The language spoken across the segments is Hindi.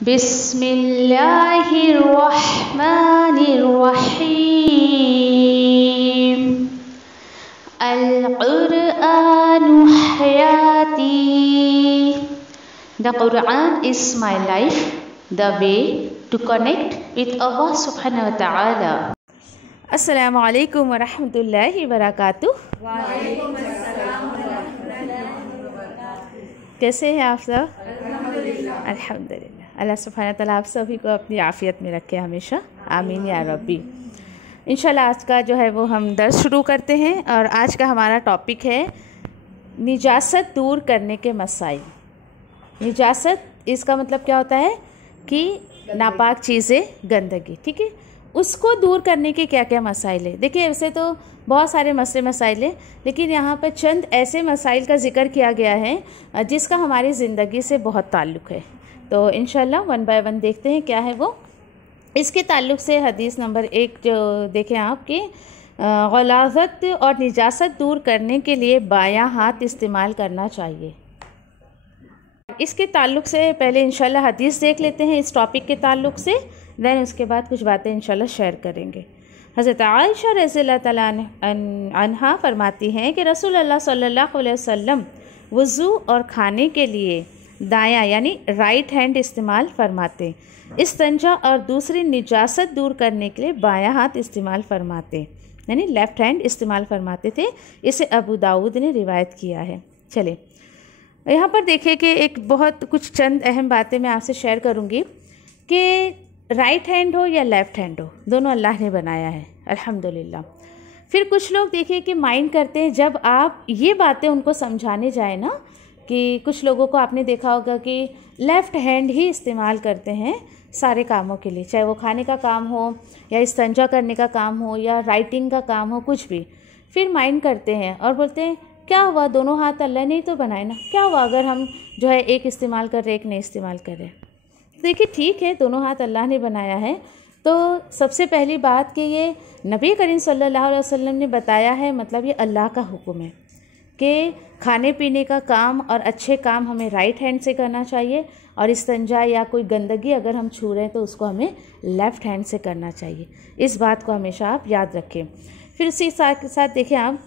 बिस्मिल्लाहिर्रहमानिर्रहीम। अल-क़ुरआनु हयाती। The Quran is my life, the way to connect with Allah subhanahu wa ta'ala. अस्सलामु अलैकुम व रहमतुल्लाहि व बरकातुहू। कैसे हैं आप सब? अल्हम्दुलिल्लाह। अल्लाह सुब्हानहू व तआला आप सभी को अपनी आफ़ियत में रखे हमेशा, आमीन या रब्बी। इंशाल्लाह आज का जो है वो हम दर्स शुरू करते हैं और आज का हमारा टॉपिक है निजासत दूर करने के मसाइल। निजासत इसका मतलब क्या होता है कि नापाक चीज़ें, गंदगी, ठीक है, उसको दूर करने के क्या क्या मसाइल है। देखिए वैसे तो बहुत सारे मसाइल हैं, लेकिन यहाँ पर चंद ऐसे मसाइल का जिक्र किया गया है जिसका हमारी ज़िंदगी से बहुत ताल्लुक़ है। तो इंशाल्लाह वन बाय वन देखते हैं क्या है वो। इसके ताल्लुक़ से हदीस नंबर 1 जो देखें आपकी, गलाज़त और निजासत दूर करने के लिए बायां हाथ इस्तेमाल करना चाहिए। इसके ताल्लुक़ से पहले इंशाल्लाह हदीस देख लेते हैं इस टॉपिक के ताल्लुक़ से, दैन उसके बाद कुछ बातें इंशाल्लाह शेयर करेंगे। हज़रत आयशा रज़ियल्लाहु तआला अन्हा फरमाती हैं कि रसूलुल्लाह सल्लल्लाहु अलैहि वसल्लम वज़ू और खाने के लिए दायां यानी राइट हैंड इस्तेमाल फरमाते, इस्तंजा और दूसरी निजासत दूर करने के लिए बायां हाथ इस्तेमाल फरमाते, यानी लेफ़्ट हैंड इस्तेमाल फरमाते थे। इसे अबू दाऊद ने रिवायत किया है। चले यहाँ पर देखिए कि एक बहुत कुछ चंद अहम बातें मैं आपसे शेयर करूँगी कि राइट हैंड हो या लेफ़्ट हैंड हो, दोनों अल्लाह ने बनाया है, अल्हम्दुलिल्लाह। फिर कुछ लोग देखिए कि माइंड करते हैं जब आप ये बातें उनको समझाने जाए ना, कि कुछ लोगों को आपने देखा होगा कि लेफ़्ट हैंड ही इस्तेमाल करते हैं सारे कामों के लिए, चाहे वो खाने का काम हो या इस्तंजा करने का काम हो या राइटिंग का काम हो, कुछ भी। फिर माइंड करते हैं और बोलते हैं क्या हुआ, दोनों हाथ अल्लाह ने ही तो बनाए ना, क्या हुआ अगर हम जो है एक इस्तेमाल कर रहे एक नहीं इस्तेमाल कर रहे। देखिए ठीक है, दोनों हाथ अल्लाह ने बनाया है, तो सबसे पहली बात कि ये नबी करीम सल्लल्लाहु अलैहि वसल्लम ने बताया है, मतलब ये अल्लाह का हुक्म है कि खाने पीने का काम और अच्छे काम हमें राइट हैंड से करना चाहिए, और इस्तंजा या कोई गंदगी अगर हम छू रहे हैं तो उसको हमें लेफ़्ट हैंड से करना चाहिए। इस बात को हमेशा आप याद रखें। फिर उसी साथ साथ देखें आप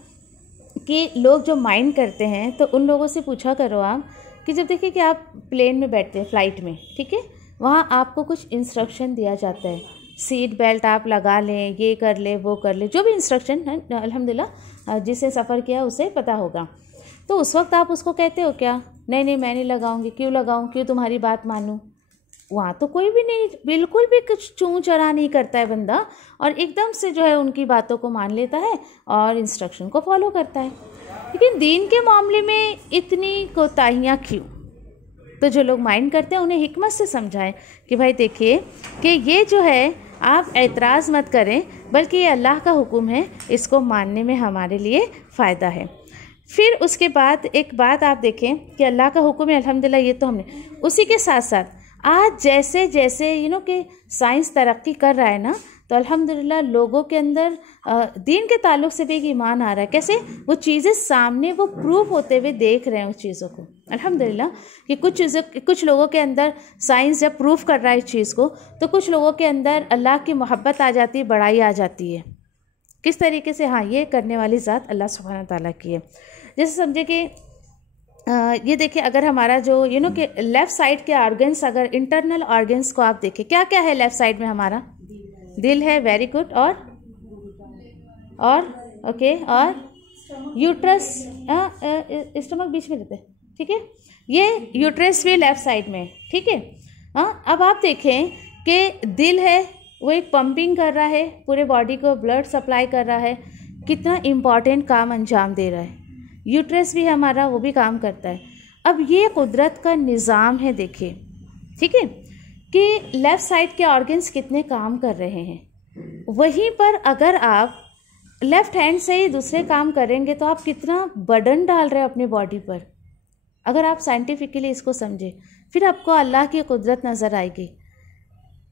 कि लोग जो माइंड करते हैं, तो उन लोगों से पूछा करो आप कि जब देखिए कि आप प्लेन में बैठते हैं, फ़्लाइट में, ठीक है, वहाँ आपको कुछ इंस्ट्रक्शन दिया जाता है, सीट बेल्ट आप लगा लें, ये कर ले, वो कर ले, जो भी इंस्ट्रक्शन है अल्हम्दुलिल्लाह जिससे सफ़र किया उसे पता होगा। तो उस वक्त आप उसको कहते हो क्या, नहीं नहीं मैं नहीं लगाऊंगी, क्यों लगाऊं, क्यों तुम्हारी बात मानूं। वहाँ तो कोई भी नहीं, बिल्कुल भी कुछ चूँ चरा नहीं करता है बंदा, और एकदम से जो है उनकी बातों को मान लेता है और इंस्ट्रक्शन को फॉलो करता है। लेकिन दीन के मामले में इतनी कोताहियाँ क्यों? तो जो लोग माइंड करते हैं उन्हें हिकमत से समझाएं कि भाई देखिए कि ये जो है आप एतराज़ मत करें, बल्कि ये अल्लाह का हुक्म है, इसको मानने में हमारे लिए फ़ायदा है। फिर उसके बाद एक बात आप देखें कि अल्लाह का हुक्म है, अल्हम्दुलिल्लाह, ये तो हमने, उसी के साथ साथ आज जैसे जैसे कि साइंस तरक्की कर रहा है ना, तो अल्हम्दुलिल्लाह लोगों के अंदर दीन के ताल्लुक़ से भी एक ईमान आ रहा है। कैसे? वो चीज़ें सामने वो प्रूफ होते हुए देख रहे हैं उस चीज़ों को, अल्हम्दुलिल्लाह, कि कुछ लोगों के अंदर साइंस जब प्रूफ कर रहा है इस चीज़ को, तो कुछ लोगों के अंदर अल्लाह की मोहब्बत आ जाती है, बड़ाई आ जाती है। किस तरीके से? हाँ, ये करने वाली ज़ात अल्लाह सुब्हानहू तआला की है। जैसे समझे कि ये देखिए, अगर हमारा जो कि लेफ़्ट साइड के ऑर्गन्स, अगर इंटरनल ऑर्गन्स को आप देखें, क्या क्या है लेफ़्ट साइड में हमारा? दिल है, वेरी गुड, और ओके, और यूट्रस, स्टमक बीच में रहते हैं, ठीक है, ये यूट्रस भी लेफ़्ट साइड में, ठीक है। हाँ, अब आप देखें कि दिल है, वो एक पंपिंग कर रहा है, पूरे बॉडी को ब्लड सप्लाई कर रहा है, कितना इम्पॉर्टेंट काम अंजाम दे रहा है। यूट्रस भी हमारा वो भी काम करता है। अब ये कुदरत का निज़ाम है, देखिए, ठीक है, कि लेफ़्ट साइड के ऑर्गन्स कितने काम कर रहे हैं। वहीं पर अगर आप लेफ़्ट हैंड से ही दूसरे काम करेंगे तो आप कितना बर्डन डाल रहे हैं अपनी बॉडी पर। अगर आप साइंटिफिकली इसको समझें, फिर आपको अल्लाह की कुदरत नज़र आएगी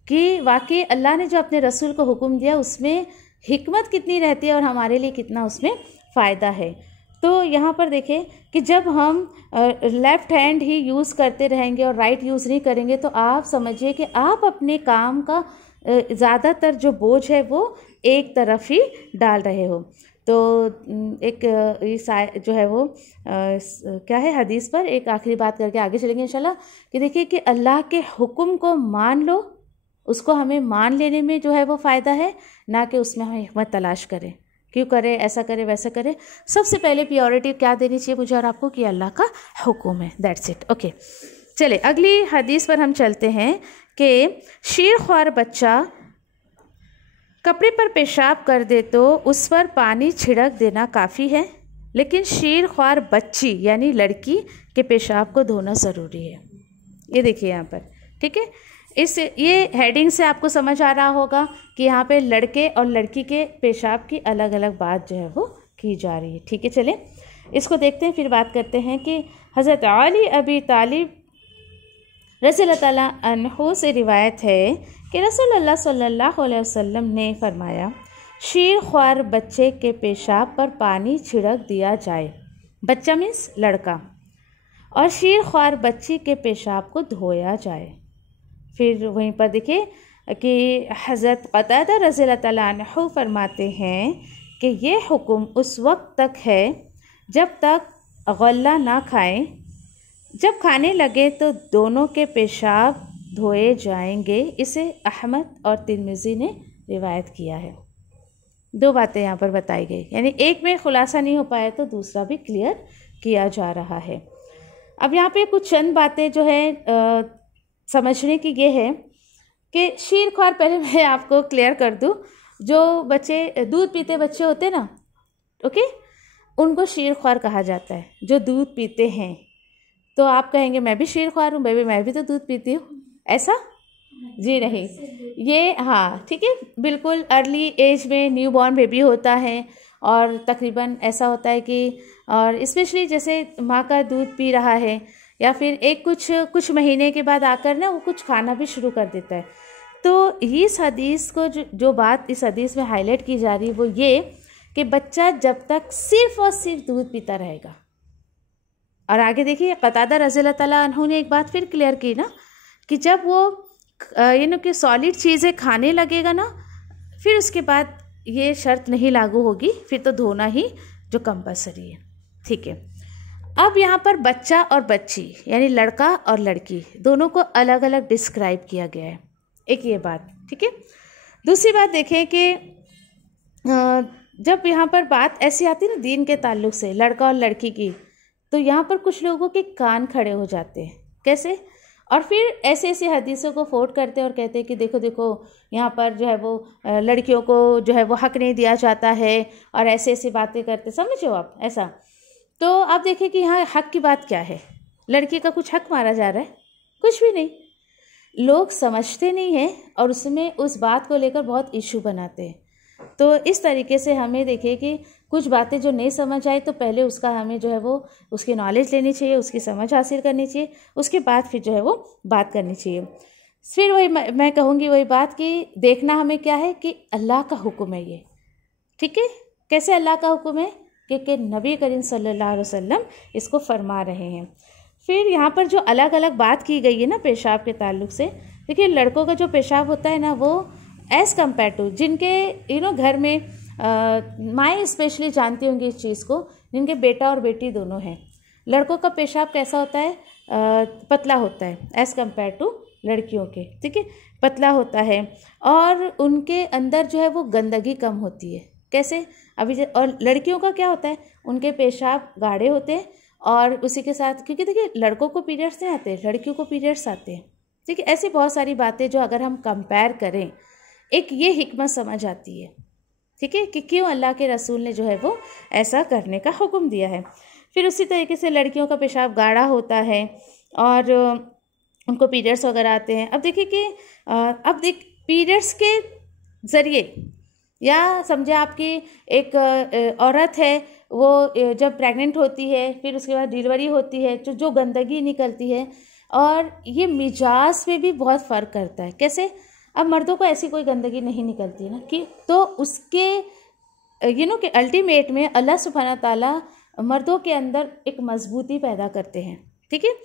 कि वाकई अल्लाह ने जो अपने रसूल को हुक्म दिया उसमें हिकमत कितनी रहती है और हमारे लिए कितना उसमें फ़ायदा है। तो यहाँ पर देखें कि जब हम लेफ़्ट हैंड ही यूज़ करते रहेंगे और राइट यूज़ नहीं करेंगे तो आप समझिए कि आप अपने काम का ज़्यादातर जो बोझ है वो एक तरफ ही डाल रहे हो। तो एक जो है वो क्या है हदीस पर एक आखिरी बात करके आगे चलेंगे इंशाल्लाह, कि देखिए कि अल्लाह के हुक्म को मान लो, उसको हमें मान लेने में जो है वो फ़ायदा है, ना कि उसमें हम हिकमत तलाश करें, क्यों करें, ऐसा करें वैसा करें। सबसे पहले प्योरिटी क्या देनी चाहिए मुझे और आपको, कि अल्लाह का हुक्म है, दैट्स इट। ओके, चले अगली हदीस पर हम चलते हैं कि शीर ख्वार बच्चा कपड़े पर पेशाब कर दे तो उस पर पानी छिड़क देना काफ़ी है, लेकिन शीर ख्वार बच्ची यानी लड़की के पेशाब को धोना ज़रूरी है। ये देखिए यहाँ पर, ठीक है, ये हेडिंग से आपको समझ आ रहा होगा कि यहाँ पे लड़के और लड़की के पेशाब की अलग अलग बात जो है वो की जा रही है। ठीक है, चलें इसको देखते हैं, फिर बात करते हैं कि हज़रत अली अबी तालिब रज़ियल्लाहु ताला अन्हु से रिवायत है कि रसूलुल्लाह सल्लल्लाहु अलैहि वसल्लम ने फरमाया, शीर ख्वार बच्चे के पेशाब पर पानी छिड़क दिया जाए, बच्चा मीन्स लड़का, और शीर ख्वार बच्ची के पेशाब को धोया जाए। फिर वहीं पर देखिए कि हज़रत क़तादा रज़ियल्लाहु ताला अन्हु फरमाते हैं कि ये हुक्म उस वक्त तक है जब तक गल्ला ना खाएं, जब खाने लगे तो दोनों के पेशाब धोए जाएंगे। इसे अहमद और तिर्मिज़ी ने रिवायत किया है। दो बातें यहाँ पर बताई गई, यानी एक में खुलासा नहीं हो पाया तो दूसरा भी क्लियर किया जा रहा है। अब यहाँ पे कुछ चंद बातें जो है समझने की ये है कि शीर ख्वार, पहले मैं आपको क्लियर कर दूँ, जो बच्चे दूध पीते बच्चे होते ना, ओके, उनको शीर ख्वार कहा जाता है, जो दूध पीते हैं। तो आप कहेंगे मैं भी शीर ख्वार हूँ, बेबी मैं भी तो दूध पीती हूँ, ऐसा जी नहीं, ये हाँ ठीक है, बिल्कुल अर्ली एज में न्यू बॉर्न बेबी होता है और तकरीबन ऐसा होता है कि, और स्पेशली जैसे माँ का दूध पी रहा है या फिर एक कुछ महीने के बाद आकर ना वो कुछ खाना भी शुरू कर देता है। तो इस हदीस को जो बात इस हदीस में हाईलाइट की जा रही है वो ये कि बच्चा जब तक सिर्फ और सिर्फ दूध पीता रहेगा। और आगे देखिए क़तादा रज़ियल्लाहु ताला अन्हु ने एक बात फिर क्लियर की ना, कि जब वो कि सॉलिड चीज़ें खाने लगेगा ना, फिर उसके बाद ये शर्त नहीं लागू होगी, फिर तो धोना ही जो कंपलसरी है। ठीक है, अब यहाँ पर बच्चा और बच्ची यानी लड़का और लड़की दोनों को अलग अलग डिस्क्राइब किया गया है, एक ये बात। ठीक है, दूसरी बात देखें कि जब यहाँ पर बात ऐसी आती है ना दीन के ताल्लुक से लड़का और लड़की की, तो यहाँ पर कुछ लोगों के कान खड़े हो जाते हैं, कैसे, और फिर ऐसे ऐसे हदीसों को कोट करते हैं और कहते हैं कि देखो देखो यहाँ पर जो है वो लड़कियों को जो है वो हक नहीं दिया जाता है, और ऐसे ऐसी बातें करते, समझे हो आप ऐसा। तो आप देखिए कि यहाँ हक की बात क्या है, लड़की का कुछ हक मारा जा रहा है, कुछ भी नहीं। लोग समझते नहीं हैं और उसमें उस बात को लेकर बहुत इशू बनाते हैं। तो इस तरीके से हमें देखिए कि कुछ बातें जो नहीं समझ आए तो पहले उसका हमें जो है वो उसकी नॉलेज लेनी चाहिए, उसकी समझ हासिल करनी चाहिए, उसके बाद फिर जो है वो बात करनी चाहिए। फिर वही मैं कहूँगी वही बात कि देखना हमें क्या है कि अल्लाह का हुक्म है ये। ठीक है, कैसे अल्लाह का हुक्म है, क्योंकि नबी करीम सल्लल्लाहु अलैहि वसल्लम इसको फरमा रहे हैं। फिर यहाँ पर जो अलग अलग बात की गई है ना पेशाब के ताल्लुक से, देखिए लड़कों का जो पेशाब होता है ना वो एज़ कम्पेयर टू जिनके घर में माएँ स्पेशली जानती होंगी इस चीज़ को, जिनके बेटा और बेटी दोनों हैं, लड़कों का पेशाब कैसा होता है, पतला होता है एज़ कम्पेयर टू लड़कियों के। ठीक है, पतला होता है और उनके अंदर जो है वो गंदगी कम होती है। कैसे, अभी और लड़कियों का क्या होता है, उनके पेशाब गाढ़े होते हैं और उसी के साथ, क्योंकि देखिए लड़कों को पीरियड्स नहीं आते, लड़कियों को पीरियड्स आते हैं। ठीक है, ऐसी बहुत सारी बातें जो अगर हम कंपेयर करें, एक ये हिकमत समझ आती है। ठीक है, कि क्यों अल्लाह के रसूल ने जो है वो ऐसा करने का हुक्म दिया है। फिर उसी तरीके से लड़कियों का पेशाब गाढ़ा होता है और उनको पीरियड्स वगैरह आते हैं। अब देखिए कि अब पीरियड्स के ज़रिए, या समझे आपकी एक औरत है वो जब प्रेग्नेंट होती है, फिर उसके बाद डिलीवरी होती है, जो गंदगी निकलती है, और ये मिजाज पे भी बहुत फ़र्क करता है। कैसे, अब मर्दों को ऐसी कोई गंदगी नहीं निकलती ना, कि तो उसके कि अल्टीमेट में अल्लाह सुब्हाना ताला मर्दों के अंदर एक मजबूती पैदा करते हैं, ठीक है।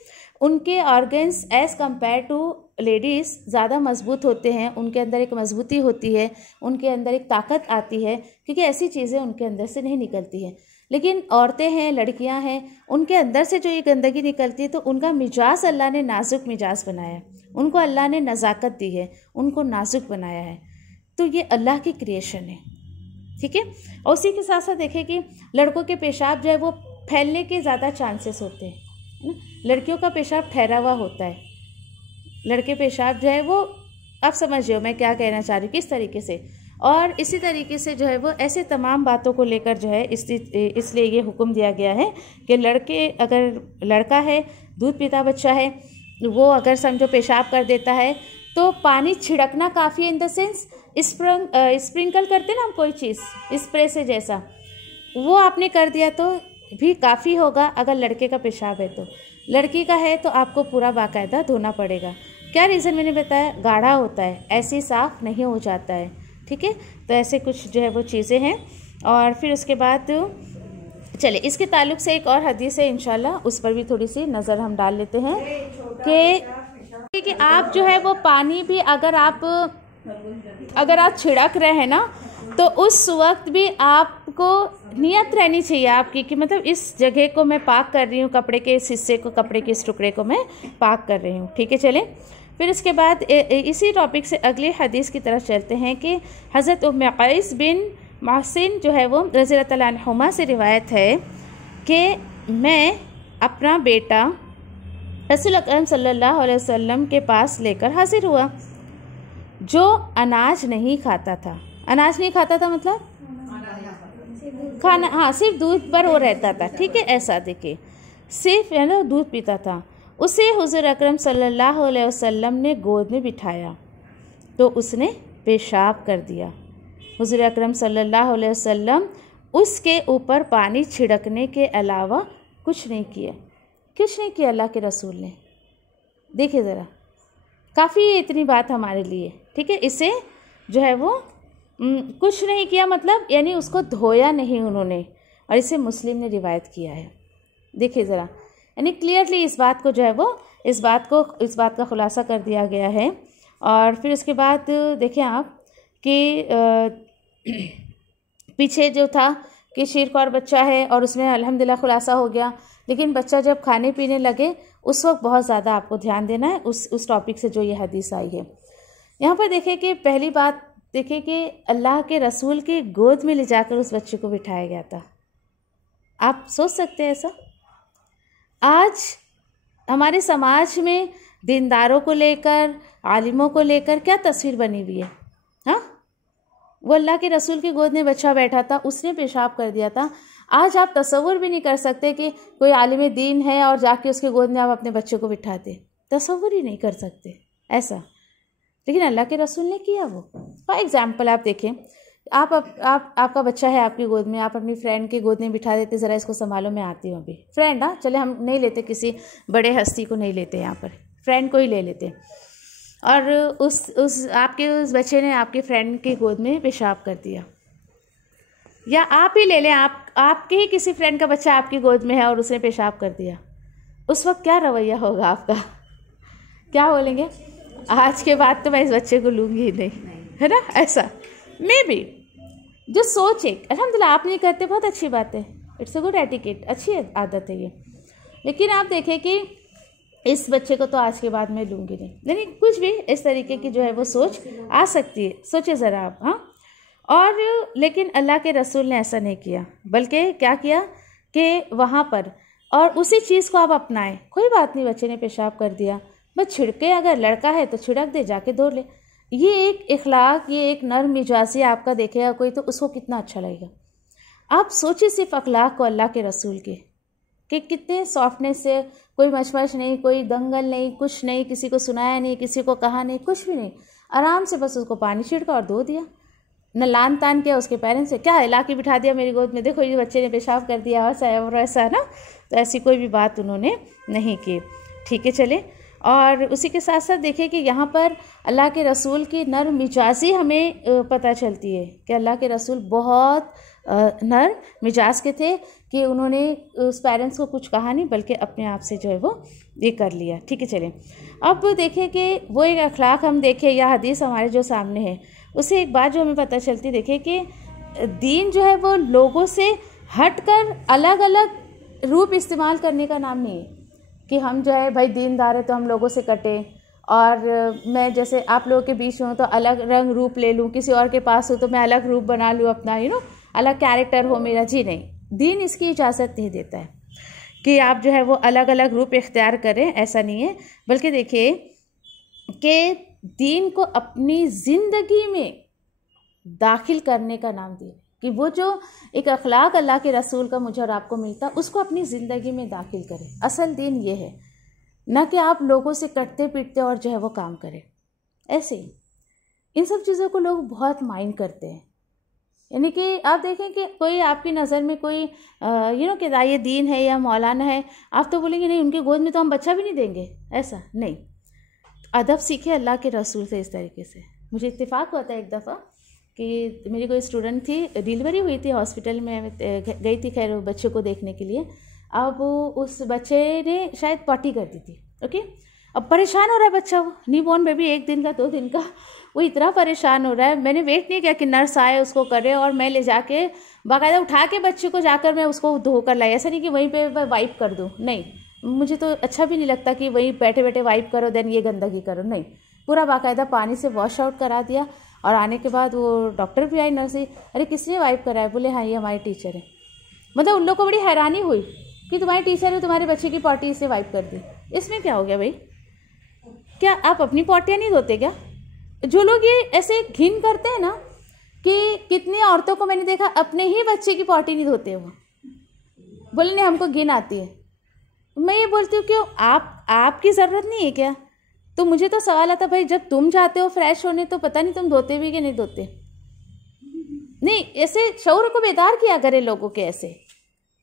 उनके organs as compare to ladies ज़्यादा मजबूत होते हैं, उनके अंदर एक मजबूती होती है, उनके अंदर एक ताकत आती है, क्योंकि ऐसी चीज़ें उनके अंदर से नहीं निकलती हैं। लेकिन औरतें हैं, लड़कियां हैं, उनके अंदर से जो ये गंदगी निकलती है तो उनका मिजाज अल्लाह ने नाजुक मिजाज बनाया है, उनको अल्लाह ने नज़ाकत दी है, उनको नाजुक बनाया है। तो ये अल्लाह की क्रिएशन है, ठीक है। और उसी के साथ साथ देखें कि लड़कों के पेशाब जो है वो फैलने के ज़्यादा चांसेस होते हैं, है ना। लड़कियों का पेशाब ठहरा हुआ होता है, लड़के पेशाब जो है वो आप समझ हो मैं क्या कहना चाह रही हूँ किस तरीके से। और इसी तरीके से जो है वो ऐसे तमाम बातों को लेकर जो है इसलिए ये हुक्म दिया गया है कि लड़के, अगर लड़का है दूध पीता बच्चा है, वो अगर समझो पेशाब कर देता है तो पानी छिड़कना काफ़ी है, इन द सेंस स्प्रिंकल करते ना हम कोई चीज़ स्प्रे से जैसा, वो आपने कर दिया तो भी काफ़ी होगा। अगर लड़के का पेशाब है तो, लड़की का है तो आपको पूरा बाकायदा धोना पड़ेगा। क्या रीज़न मैंने बताया, गाढ़ा होता है, ऐसे साफ नहीं हो जाता है, ठीक है। तो ऐसे कुछ जो है वो चीज़ें हैं। और फिर उसके बाद चले इसके ताल्लुक़ से एक और हदीस है, इंशाल्लाह उस पर भी थोड़ी सी नज़र हम डाल लेते हैं कि आप जो है वो पानी भी अगर आप छिड़क रहे हैं ना तो उस वक्त भी आपको नियत रहनी चाहिए आपकी कि मतलब इस जगह को मैं पाक कर रही हूँ, कपड़े के इस हिस्से को, कपड़े के इस टुकड़े को मैं पाक कर रही हूँ, ठीक है। चले फिर उसके बाद इसी टॉपिक से अगली हदीस की तरफ चलते हैं कि हज़रत उम्मे क़ैस बिन महसिन जो है वो रज़ियल्लाहु तआला अन्हुमा से रिवायत है कि मैं अपना बेटा रसूल अकरम सल्लल्लाहु अलैहि वसल्लम के पास लेकर हाजिर हुआ, जो अनाज नहीं खाता था। अनाज नहीं खाता था मतलब खाना, हाँ, सिर्फ दूध पर वो रहता था, ठीक है। ऐसा देखिए सिर्फ है ना दूध पीता था। उसे हुज़ूर अकरम सल्लल्लाहु अलैहि वसल्लम ने गोद में बिठाया तो उसने पेशाब कर दिया। हुज़ूर अकरम सल्लल्लाहु अलैहि वसल्लम उसके ऊपर पानी छिड़कने के अलावा कुछ नहीं किया अल्लाह के रसूल ने। देखिए ज़रा, काफ़ी इतनी बात हमारे लिए, ठीक है। इसे जो है वो कुछ नहीं किया मतलब यानी उसको धोया नहीं उन्होंने, और इसे मुस्लिम ने रिवायत किया है। देखिए ज़रा, यानी क्लियरली इस बात को जो है वो इस बात का खुलासा कर दिया गया है। और फिर उसके बाद देखें आप कि पीछे जो था कि शिर्क और बच्चा है और उसमें अल्हम्दुलिल्लाह खुलासा हो गया, लेकिन बच्चा जब खाने पीने लगे उस वक्त बहुत ज़्यादा आपको ध्यान देना है उस टॉपिक से जो ये हदीस आई है। यहाँ पर देखें कि पहली बात देखें कि अल्लाह के रसूल की गोद में ले जाकर उस बच्चे को बिठाया गया था। आप सोच सकते हैं ऐसा? आज हमारे समाज में दीनदारों को लेकर, आलिमों को लेकर क्या तस्वीर बनी हुई है? हाँ, वो अल्लाह के रसूल की गोद में बच्चा बैठा था, उसने पेशाब कर दिया था। आज आप तसव्वुर भी नहीं कर सकते कि कोई आलिम दीन है और जाके उसके गोद में आप अपने बच्चे को बिठाते, तसव्वुर ही नहीं कर सकते ऐसा। लेकिन अल्लाह के रसूल ने किया वो। फॉर एग्जाम्पल आप देखें, आपका बच्चा है आपकी गोद में, आप अपनी फ्रेंड की गोद में बिठा देते, ज़रा इसको संभालो मैं आती हूँ अभी। फ्रेंड, हाँ चले हम नहीं लेते, किसी बड़े हस्ती को नहीं लेते, यहाँ पर फ्रेंड को ही ले लेते। और उस बच्चे ने आपकी फ्रेंड की गोद में पेशाब कर दिया, या आप ही ले लें, आपके ही किसी फ्रेंड का बच्चा आपकी गोद में है और उसने पेशाब कर दिया, उस वक्त क्या रवैया होगा आपका? क्या बोलेंगे? आज के बाद तो मैं इस बच्चे को लूँगी ही नहीं, है ना। ऐसा मे बी जो सोच है, अल्हम्दुलिल्लाह आप नहीं करते, बहुत अच्छी बात है, इट्स अ गुड एटिकेट, अच्छी आदत है ये। लेकिन आप देखें कि इस बच्चे को तो आज के बाद मैं लूँगी नहीं, यानी कुछ भी इस तरीके की जो है वो सोच आ सकती है। सोचे ज़रा आप, हाँ। और लेकिन अल्लाह के रसूल ने ऐसा नहीं किया, बल्कि क्या किया कि वहाँ पर और उसी चीज़ को आप अपनाएं। कोई बात नहीं, बच्चे ने पेशाब कर दिया, बस छिड़के, अगर लड़का है तो छिड़क दे, जाके धो ले। ये एक इखलाक, ये एक नर्म मिजाजी आपका देखेगा कोई तो उसको कितना अच्छा लगेगा। आप सोचिए सिर्फ अखलाक को अल्लाह के रसूल के कि कितने सॉफ्टनेस से, कोई मचमच नहीं, कोई दंगल नहीं, कुछ नहीं, किसी को सुनाया नहीं, किसी को कहा नहीं, कुछ भी नहीं, आराम से बस उसको पानी छिड़का और धो दिया। न लान तान किया उसके पेरेंट्स से, क्या ला के बिठा दिया मेरी गोद में, देखो ये बच्चे ने पेशाब कर दिया, ऐसा है ना। तो ऐसी कोई भी बात उन्होंने नहीं की, ठीक है। चले, और उसी के साथ साथ देखिए कि यहाँ पर अल्लाह के रसूल की नर्म मिजाजी हमें पता चलती है कि अल्लाह के रसूल बहुत नर मिजाज के थे कि उन्होंने उस पेरेंट्स को कुछ कहा नहीं, बल्कि अपने आप से जो है वो ये कर लिया। ठीक है, चलें अब देखें कि वो एक अखलाक हम देखें या हदीस हमारे जो सामने है, उससे एक बात जो हमें पता चलती, देखें कि दीन जो है वो लोगों से हटकर अलग अलग रूप इस्तेमाल करने का नाम नहीं है कि हम जो है भाई दीनदार है तो हम लोगों से कटें, और मैं जैसे आप लोगों के बीच में हूँ तो अलग रंग रूप ले लूँ, किसी और के पास हूँ तो मैं अलग रूप बना लूँ अपना, अलग कैरेक्टर हो मेरा। जी नहीं, दीन इसकी इजाज़त नहीं देता है कि आप जो है वो अलग अलग रूप इख्तियार करें, ऐसा नहीं है। बल्कि देखिए कि दीन को अपनी ज़िंदगी में दाखिल करने का नाम दिया, कि वो जो एक अखलाक अल्लाह के रसूल का मुझे और आपको मिलता उसको अपनी ज़िंदगी में दाखिल करें। असल दीन ये है, ना कि आप लोगों से कटते पीटते और जो है वो काम करें। ऐसे ही इन सब चीज़ों को लोग बहुत माइंड करते हैं, यानी कि आप देखें कि कोई आपकी नज़र में कोई कि दाई दीन है या मौलाना है, आप तो बोलेंगे नहीं उनकी गोद में तो हम बच्चा भी नहीं देंगे। ऐसा नहीं, अदब सीखे अल्लाह के रसूल से इस तरीके से। मुझे इत्तेफाक हुआ था एक दफ़ा कि मेरी कोई स्टूडेंट थी, डिलीवरी हुई थी हॉस्पिटल में, गई थी खैर बच्चे को देखने के लिए। अब उस बच्चे ने शायद पॉटी कर दी थी। ओके, अब परेशान हो रहा है बच्चा, वो न्यू बॉर्न बेबी, 1 दिन का 2 दिन का, वो इतना परेशान हो रहा है। मैंने वेट नहीं किया कि नर्स आए उसको करे, और मैं ले जाके बाकायदा उठा के बच्चे को जाकर मैं उसको धोकर लाई। ऐसा नहीं कि वहीं पे वाइप कर दूँ, नहीं, मुझे तो अच्छा भी नहीं लगता कि वहीं बैठे बैठे वाइप करो देन ये गंदगी करो, नहीं, पूरा बाकायदा पानी से वॉश आउट करा दिया। और आने के बाद वो डॉक्टर भी आई, नर्स, अरे किसने वाइप कराया? बोले हाँ ये हमारी टीचर है। मतलब उन लोग को बड़ी हैरानी हुई कि तुम्हारी टीचर है, तुम्हारे बच्चे की पॉटी इससे वाइप कर दी। इसमें क्या हो गया भाई? क्या आप अपनी पॉटियाँ नहीं धोते क्या? जो लोग ये ऐसे घिन करते हैं ना, कि कितनी औरतों को मैंने देखा अपने ही बच्चे की पॉटी नहीं धोते, वो बोले नहीं हमको घिन आती है। मैं ये बोलती हूँ क्यों, आपकी ज़रूरत नहीं है क्या? तो मुझे तो सवाल आता भाई, जब तुम जाते हो फ्रेश होने तो पता नहीं तुम धोते भी कि नहीं धोते। नहीं, ऐसे शऊर को बेदार किया करे लोगों के, ऐसे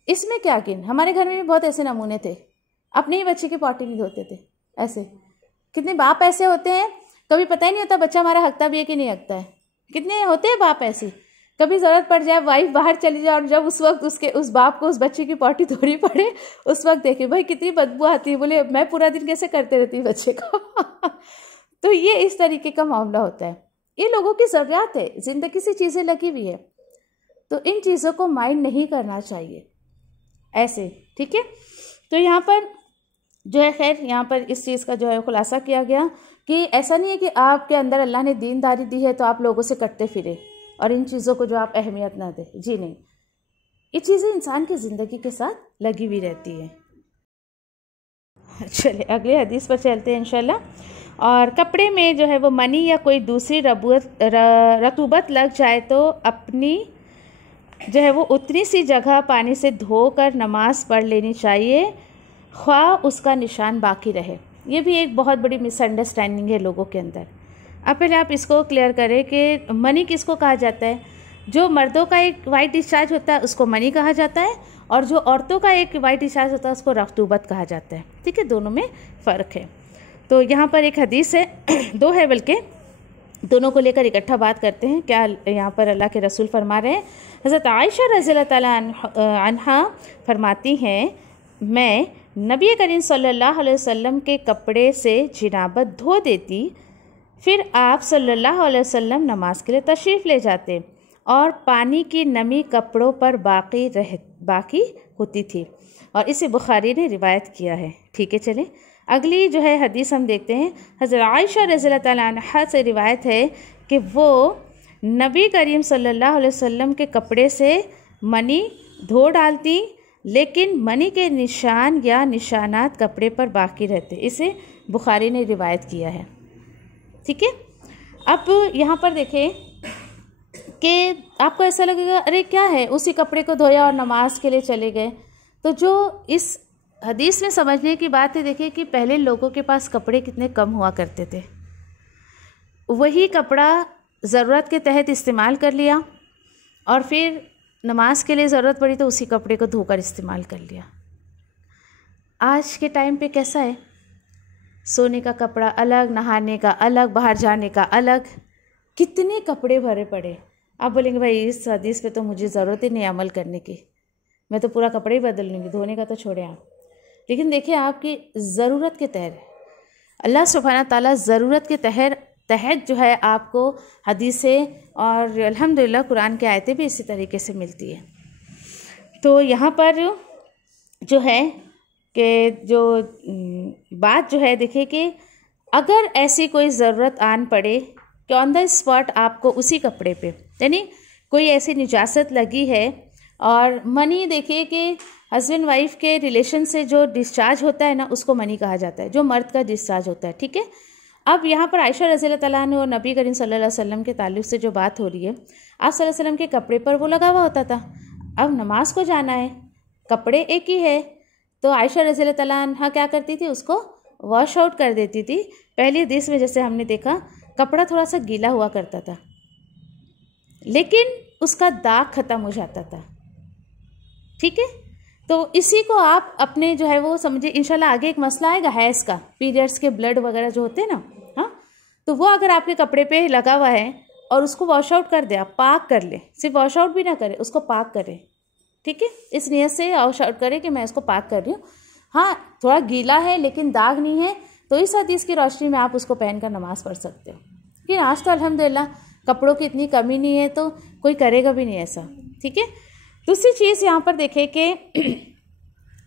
इसमें क्या किन। हमारे घर में भी बहुत ऐसे नमूने थे, अपने ही बच्चे की पॉटी नहीं धोते थे। ऐसे कितने बाप ऐसे होते हैं, कभी पता ही नहीं होता बच्चा हमारा हकता भी है कि नहीं हकता है। कितने होते हैं बाप ऐसे, कभी ज़रूरत पड़ जाए वाइफ बाहर चली जाए और जब उस वक्त उस बाप को उस बच्चे की पॉटी धोनी पड़े, उस वक्त देखे भाई कितनी बदबू आती है, बोले मैं पूरा दिन कैसे करते रहती हूँ बच्चे को। तो ये इस तरीके का मामला होता है। ये लोगों की ज़रूरत है, ज़िंदगी से चीज़ें लगी हुई है, तो इन चीज़ों को माइंड नहीं करना चाहिए ऐसे। ठीक है, तो यहाँ पर जो है खैर यहाँ पर इस चीज़ का जो है खुलासा किया गया कि ऐसा नहीं है कि आपके अंदर अल्लाह ने दीनदारी दी है तो आप लोगों से कटते फिरे और इन चीज़ों को जो आप अहमियत ना दें। जी नहीं, ये चीज़ें इंसान की ज़िंदगी के साथ लगी हुई रहती है। चलिए अगले हदीस पर चलते हैं इंशाल्लाह। और कपड़े में जो है वो मनी या कोई दूसरी रतूबत लग जाए तो अपनी जो है वो उतनी सी जगह पानी से धोकर नमाज पढ़ लेनी चाहिए, ख्वाह उसका निशान बाकी रहे। ये भी एक बहुत बड़ी मिसअंडरस्टैंडिंग है लोगों के अंदर। अब पहले आप इसको क्लियर करें कि मनी किसको कहा जाता है। जो मर्दों का एक वाइट डिस्चार्ज होता है उसको मनी कहा जाता है, और जो औरतों का एक वाइट डिस्चार्ज होता है उसको रतूबत कहा जाता है। ठीक है, दोनों में फ़र्क है। तो यहाँ पर एक हदीस है, 2 है बल्कि, दोनों को लेकर इकट्ठा बात करते हैं। क्या यहाँ पर अल्लाह के रसूल फरमा रहे हैं। हज़रत आयशा रज़ियल्लाहु ताला अन्हा फरमाती हैं, मैं नबी करीम सल्लल्लाहु अलैहि वसल्लम के कपड़े से जिनाबत धो देती, फिर आप सल्लल्लाहु अलैहि वसल्लम नमाज के लिए तशरीफ़ ले जाते और पानी की नमी कपड़ों पर बाकी होती थी, और इसे बुखारी ने रिवायत किया है। ठीक है, चलें अगली जो है हदीस हम देखते हैं। हज़रत आयशा रज़ियल्लाहु ताला अन्हा से रिवायत है कि वो नबी करीम सल्लल्लाहु अलैहि वसल्लम के कपड़े से मनी धो डालती, लेकिन मनी के निशान या निशानात कपड़े पर बाकी रहते। इसे बुखारी ने रिवायत किया है। ठीक है, अब यहाँ पर देखें कि आपको ऐसा लगेगा अरे क्या है, उसी कपड़े को धोया और नमाज के लिए चले गए। तो जो इस हदीस में समझने की बात है, देखिए कि पहले लोगों के पास कपड़े कितने कम हुआ करते थे, वही कपड़ा ज़रूरत के तहत इस्तेमाल कर लिया और फिर नमाज के लिए ज़रूरत पड़ी तो उसी कपड़े को धोकर इस्तेमाल कर लिया। आज के टाइम पे कैसा है, सोने का कपड़ा अलग, नहाने का अलग, बाहर जाने का अलग, कितने कपड़े भरे पड़े। आप बोलेंगे भाई इस हदीस पे तो मुझे ज़रूरत ही नहीं अमल करने की, मैं तो पूरा कपड़े ही बदल लूँगी, धोने का तो छोड़े आप। लेकिन देखिए आपकी ज़रूरत के तहत अल्लाह सुब्हाना ताला ज़रूरत के तहत जो है आपको हदीसें और अल्हम्दुलिल्लाह कुरान की आयतें भी इसी तरीके से मिलती है। तो यहाँ पर जो है कि जो बात जो है देखिए कि अगर ऐसी कोई ज़रूरत आन पड़े कि ऑन द स्पॉट आपको उसी कपड़े पे, यानी कोई ऐसी निजासत लगी है और मनी, देखिए कि हस्बैंड वाइफ के रिलेशन से जो डिस्चार्ज होता है ना उसको मनी कहा जाता है, जो मर्द का डिस्चार्ज होता है, ठीक है। अब यहाँ पर आयशा रज़ियल्लाहु तआला अन्हा और नबी करीम सल्लल्लाहु अलैहि वसल्लम के ताल्लुक़ से जो बात हो रही है, आप सल्लल्लाहु अलैहि वसल्लम के कपड़े पर वो लगा हुआ होता था। अब नमाज को जाना है, कपड़े एक ही है, तो आयशा रज़ियल्लाहु तआला अन्हा क्या करती थी, उसको वॉश आउट कर देती थी। पहली हदीस में जैसे हमने देखा कपड़ा थोड़ा सा गीला हुआ करता था लेकिन उसका दाग ख़त्म हो जाता था, ठीक है। तो इसी को आप अपने जो है वो समझिए, इंशाल्लाह आगे एक मसला आएगा हैज़ का, पीरियड्स के ब्लड वगैरह जो होते हैं ना, हाँ, तो वो अगर आपके कपड़े पे लगा हुआ है और उसको वॉश आउट कर दे, आप पाक कर ले, सिर्फ वॉश आउट भी ना करें, उसको पाक करें, ठीक है। इस नियत से वॉश आउट करें कि मैं इसको पाक कर रही हूँ, हाँ थोड़ा गीला है लेकिन दाग नहीं है, तो इस हदीस की रोशनी में आप उसको पहनकर नमाज़ पढ़ सकते हो। लेकिन आज तो अल्हम्दुलिल्लाह कपड़ों की इतनी कमी नहीं है तो कोई करेगा भी नहीं ऐसा, ठीक है। दूसरी चीज़ यहाँ पर देखें कि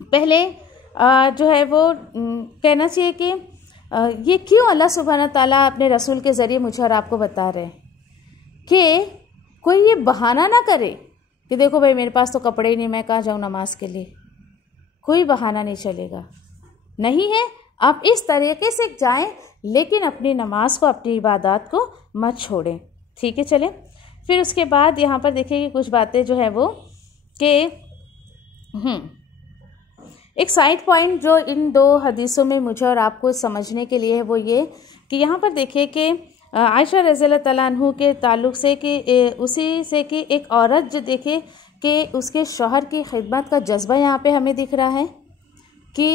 पहले जो है वो कहना चाहिए कि ये क्यों अल्लाह सुब्हाना ताला अपने रसूल के ज़रिए मुझे और आपको बता रहे हैं कि कोई ये बहाना ना करे कि देखो भाई मेरे पास तो कपड़े ही नहीं, मैं कहाँ जाऊँ नमाज के लिए। कोई बहाना नहीं चलेगा, नहीं है, आप इस तरीके से जाएं लेकिन अपनी नमाज को, अपनी इबादत को मत छोड़ें, ठीक है। चलें फिर उसके बाद यहाँ पर देखिए कि कुछ बातें जो है वो कि एक साइड पॉइंट जो इन दो हदीसों में मुझे और आपको समझने के लिए है वो ये कि यहाँ पर देखिए कि आयशा रज़ियल्लाहु तआला अन्हु के ताल्लुक़ से कि उसी से कि एक औरत जो देखे कि उसके शौहर की खिदमत का जज्बा यहाँ पे हमें दिख रहा है कि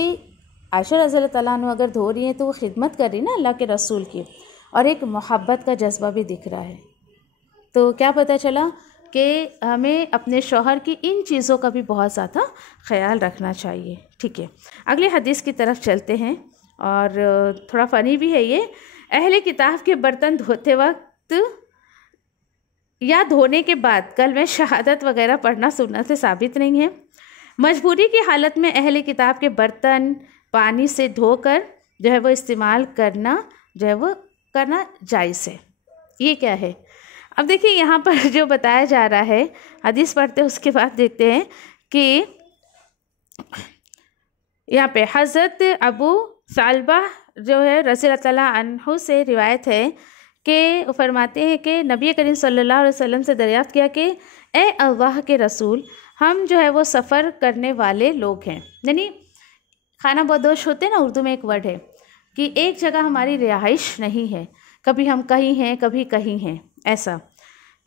आयशा रज़ियल्लाहु तआला अन्हु अगर धो रही हैं तो वो खिदमत कर रही ना अल्लाह के रसूल की, और एक मोहब्बत का जज्बा भी दिख रहा है। तो क्या पता चला कि हमें अपने शौहर की इन चीज़ों का भी बहुत ज़्यादा ख्याल रखना चाहिए, ठीक है। अगले हदीस की तरफ चलते हैं और थोड़ा फ़नी भी है ये। अहले किताब के बर्तन धोते वक्त या धोने के बाद कलमे शहादत वगैरह पढ़ना सुन्नत से साबित नहीं है। मजबूरी की हालत में अहले किताब के बर्तन पानी से धोकर जो है वो इस्तेमाल करना जो है वो करना जायज़ है। ये क्या है, अब देखिए यहाँ पर जो बताया जा रहा है, हदीस पढ़ते उसके बाद देखते हैं कि यहाँ पे हज़रत अबू सालबा जो है रज़ियल्लाहु तआला अन्हु से रिवायत है कि फरमाते हैं कि नबी करीम सल्लल्लाहु अलैहि वसल्लम से दरियाफ़्त किया कि ए अल्लाह के रसूल, हम जो है वो सफ़र करने वाले लोग हैं, यानी खाना बदोश होते हैं ना, उर्दू में एक वर्ड है कि एक जगह हमारी रिहाइश नहीं है, कभी हम कहीं हैं कभी कहीं हैं, ऐसा,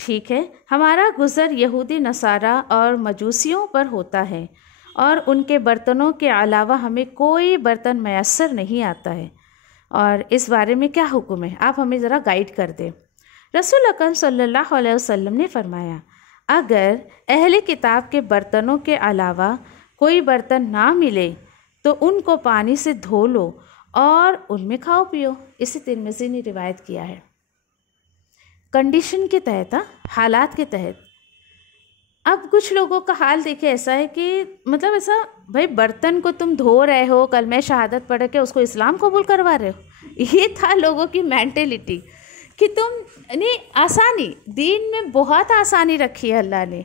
ठीक है। हमारा गुज़र यहूदी नसारा और मजूसियों पर होता है और उनके बर्तनों के अलावा हमें कोई बर्तन मैसर नहीं आता है, और इस बारे में क्या हुक्म है, आप हमें ज़रा गाइड कर दें। रसूल अकरम सल्लल्लाहु अलैहि वसल्लम ने फरमाया, अगर अहले किताब के बर्तनों के अलावा कोई बर्तन ना मिले तो उनको पानी से धो लो और उनमें खाओ पियो। इसे तिरमिज़ी ने रिवायत किया है। कंडीशन के तहत, हालात के तहत। अब कुछ लोगों का हाल देखिए ऐसा है कि मतलब ऐसा, भाई बर्तन को तुम धो रहे हो, कलमे शहादत पढ़ के उसको इस्लाम कबूल करवा रहे हो। ये था लोगों की मेंटेलिटी कि तुम नहीं, आसानी, दीन में बहुत आसानी रखी है अल्लाह ने।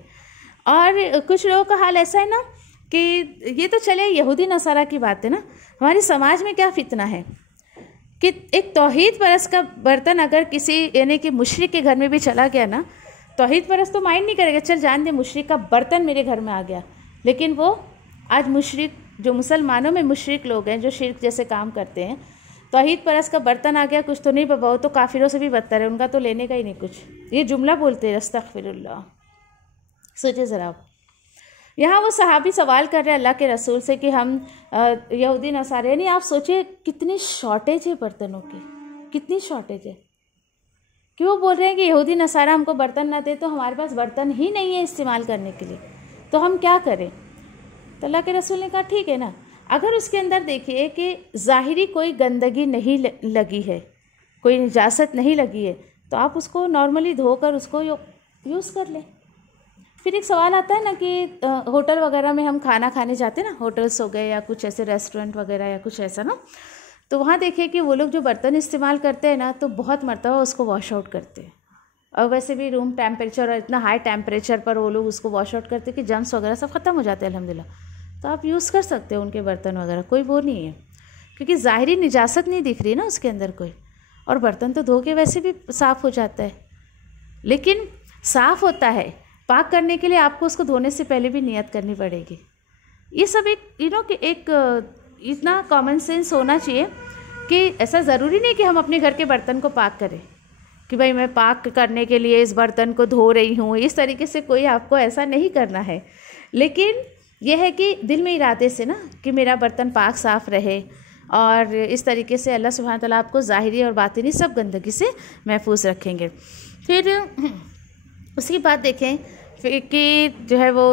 और कुछ लोगों का हाल ऐसा है ना कि ये तो चले यहूदी नसारा की बात है ना, हमारे समाज में क्या फितना है कि एक तौहीद परस का बर्तन अगर किसी यानी कि मुशरिक के घर में भी चला गया ना, तौहीद परस तो माइंड नहीं करेगा, चल जान दे मुशरिक का बर्तन मेरे घर में आ गया, लेकिन वो आज मुशरिक जो मुसलमानों में मुशरिक लोग हैं जो शिर्क जैसे काम करते हैं, तौहीद परस का बर्तन आ गया, कुछ तो नहीं बाबा, वो तो काफिरों से भी बदतर है, उनका तो लेने का ही नहीं कुछ, ये जुमला बोलते हैं अस्तगफिरुल्लाह। सोचिए ज़रा, यहाँ वो सहाबी सवाल कर रहे हैं अल्लाह के रसूल से कि हम यहूदी नसारे, यानी आप सोचिए कितनी शॉर्टेज है बर्तनों की, कितनी शॉर्टेज है कि वो बोल रहे हैं कि यहूदी नसारा हमको बर्तन ना दे, तो हमारे पास बर्तन ही नहीं है इस्तेमाल करने के लिए, तो हम क्या करें। तो अल्लाह के रसूल ने कहा ठीक है ना, अगर उसके अंदर देखिए कि ज़ाहिरी कोई गंदगी नहीं लगी है, कोई निजासत नहीं लगी है, तो आप उसको नॉर्मली धोकर उसको यूज़ कर लें। फिर एक सवाल आता है ना कि होटल वगैरह में हम खाना खाने जाते हैं ना, होटल्स हो गए या कुछ ऐसे रेस्टोरेंट वगैरह या कुछ ऐसा ना, तो वहाँ देखिए कि वो लोग जो बर्तन इस्तेमाल करते हैं ना, तो बहुत मरतबा उसको वॉश आउट करते हैं। और वैसे भी रूम टेम्परेचर और इतना हाई टेम्परेचर पर वो लोग उसको वॉश आउट करते हैं कि जर्म्स वगैरह सब ख़त्म हो जाते हैं अल्हम्दुलिल्लाह। तो आप यूज़ कर सकते हो उनके बर्तन वगैरह, कोई वो नहीं है, क्योंकि ज़ाहिरी निजासत नहीं दिख रही ना उसके अंदर कोई। और बर्तन तो धो के वैसे भी साफ़ हो जाता है, लेकिन साफ़ होता है, पाक करने के लिए आपको उसको धोने से पहले भी नियत करनी पड़ेगी। ये सब एक कि एक इतना कॉमन सेंस होना चाहिए कि ऐसा ज़रूरी नहीं कि हम अपने घर के बर्तन को पाक करें कि भाई मैं पाक करने के लिए इस बर्तन को धो रही हूँ, इस तरीके से कोई आपको ऐसा नहीं करना है। लेकिन यह है कि दिल में इरादे से ना कि मेरा बर्तन पाक साफ़ रहे, और इस तरीके से अल्लाह सुब्हानहू तआला आपको ज़ाहिरी और बातिनी सब गंदगी से महफूज रखेंगे। फिर उसकी बात देखें फिर कि जो है वो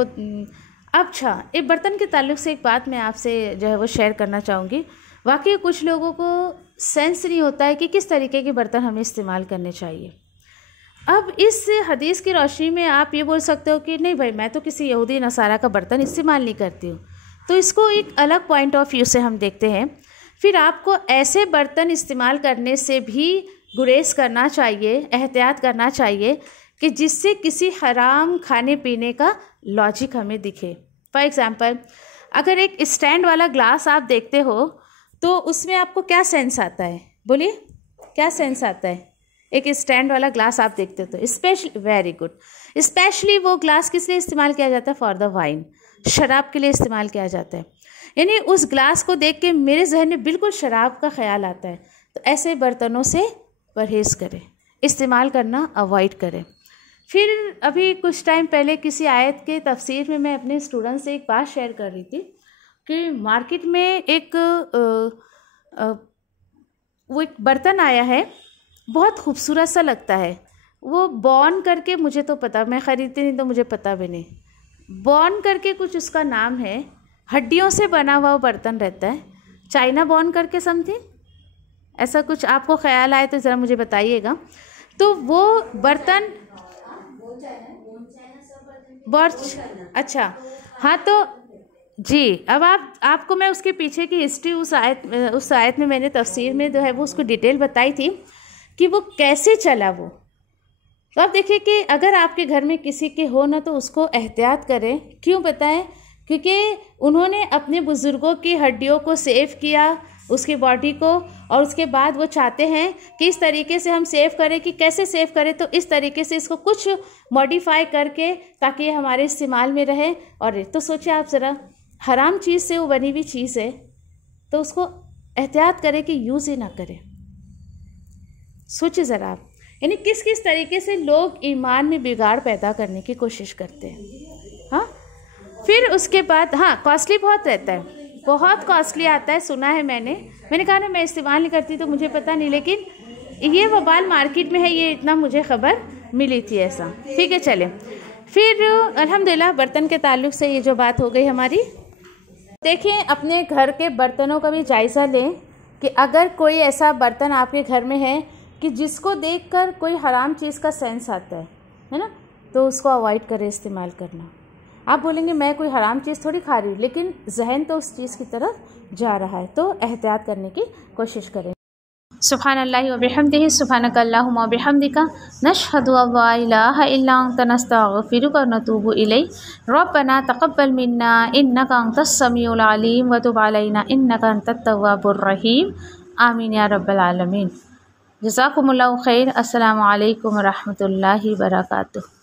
अच्छा, एक बर्तन के ताल्लुक़ से एक बात मैं आपसे जो है वो शेयर करना चाहूँगी। वाकई कुछ लोगों को सेंस नहीं होता है कि किस तरीके के बर्तन हमें इस्तेमाल करने चाहिए। अब इस हदीस की रोशनी में आप ये बोल सकते हो कि नहीं भाई मैं तो किसी यहूदी नसारा का बर्तन इस्तेमाल नहीं करती हूँ, तो इसको एक अलग पॉइंट ऑफ व्यू से हम देखते हैं। फिर आपको ऐसे बर्तन इस्तेमाल करने से भी गुरेज करना चाहिए, एहतियात करना चाहिए कि जिससे किसी हराम खाने पीने का लॉजिक हमें दिखे। फॉर एग्ज़ाम्पल, अगर एक स्टैंड वाला ग्लास आप देखते हो तो उसमें आपको क्या सेंस आता है, बोलिए क्या सेंस आता है। एक स्टैंड वाला ग्लास आप देखते हो तो स्पेशली, वेरी गुड, स्पेशली वो ग्लास किस लिए इस्तेमाल किया जाता है, फॉर द वाइन, शराब के लिए इस्तेमाल किया जाता है। यानी उस ग्लास को देख के मेरे जहन में बिल्कुल शराब का ख्याल आता है। तो ऐसे बर्तनों से परहेज़ करें, इस्तेमाल करना अवॉइड करें। फिर अभी कुछ टाइम पहले किसी आयत के तफसीर में मैं अपने स्टूडेंट से एक बात शेयर कर रही थी कि मार्केट में एक वो एक बर्तन आया है, बहुत खूबसूरत सा लगता है। वो बॉन करके, मुझे तो पता, मैं ख़रीदती नहीं तो मुझे पता भी नहीं, बॉन करके कुछ उसका नाम है, हड्डियों से बना हुआ वो बर्तन रहता है, चाइना बॉन करके समथिंग, ऐसा कुछ आपको ख्याल आए तो ज़रा मुझे बताइएगा। तो वो बर्तन बॉर्च, अच्छा हाँ, तो जी अब आपको मैं उसके पीछे की हिस्ट्री उस आयत में मैंने तफसीर में जो है वो उसको डिटेल बताई थी कि वो कैसे चला वो। तो आप देखिए कि अगर आपके घर में किसी के हो ना तो उसको एहतियात करें। क्यों बताएं? क्योंकि उन्होंने अपने बुज़ुर्गों की हड्डियों को सेव किया, उसकी बॉडी को, और उसके बाद वो चाहते हैं कि इस तरीके से हम सेव करें। कि कैसे सेव करें? तो इस तरीके से इसको कुछ मॉडिफाई करके ताकि ये हमारे इस्तेमाल में रहे। और तो सोचिए आप ज़रा, हराम चीज़ से वो बनी हुई चीज़ है तो उसको एहतियात करें कि यूज़ ही ना करें। सोचिए ज़रा आप, यानी किस किस तरीके से लोग ईमान में बिगाड़ पैदा करने की कोशिश करते हैं। हाँ, फिर उसके बाद हाँ, कॉस्टली बहुत रहता है, बहुत कॉस्टली आता है, सुना है मैंने कहा ना मैं इस्तेमाल नहीं करती तो मुझे पता नहीं, लेकिन ये वबाल मार्केट में है, ये इतना मुझे ख़बर मिली थी ऐसा। ठीक है, चलें फिर अल्हम्दुलिल्लाह बर्तन के ताल्लुक़ से ये जो बात हो गई हमारी। देखें, अपने घर के बर्तनों का भी जायज़ा लें कि अगर कोई ऐसा बर्तन आपके घर में है कि जिसको देखकर कोई हराम चीज़ का सेंस आता है ना, तो उसको अवॉइड करें इस्तेमाल करना। आप बोलेंगे मैं कोई हराम चीज़ थोड़ी खा रही हूँ, लेकिन जहन तो उस चीज़ की तरफ जा रहा है, तो एहतियात करने की कोशिश करें। सुब्हानल्लाहि व बिहम्दिही, सुब्हानक अल्लाहुम्मा व बिहम्दिका, नशहदु अल्ला इलाहा इल्ला अंता, नस्तगफिरुका व नतूबु इलैक, रब्बना तक़ब्बल मिन्ना इन्नका अंतस समीउल अलीम व तुब अलैना इन्नका अंतत तव्वाबुर रहीम, आमीन या रब्बल आलमीन। जज़ाकुमुल्लाहु खैर। अस्सलामु अलैकुम व रहमतुल्लाहि व बरकातुहू।